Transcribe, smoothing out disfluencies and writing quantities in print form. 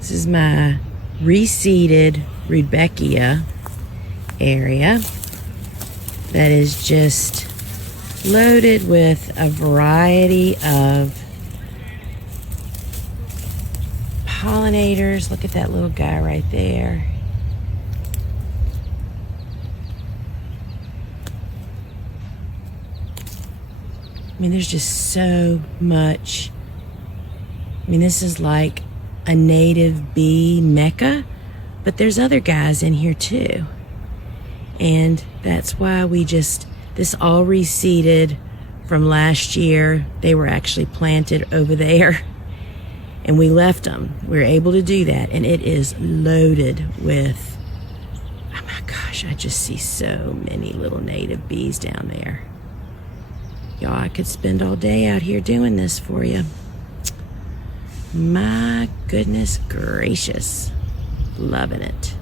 This is my reseeded Rudbeckia area that is just loaded with a variety of pollinators. Look at that little guy right there. I mean, there's just so much. I mean, this is like a native bee mecca, but there's other guys in here too. And that's why this all reseeded from last year. They were actually planted over there and we left them. We were able to do that, and it is loaded with, oh my gosh, I just see so many little native bees down there. Y'all, I could spend all day out here doing this for you. My goodness gracious. Loving it.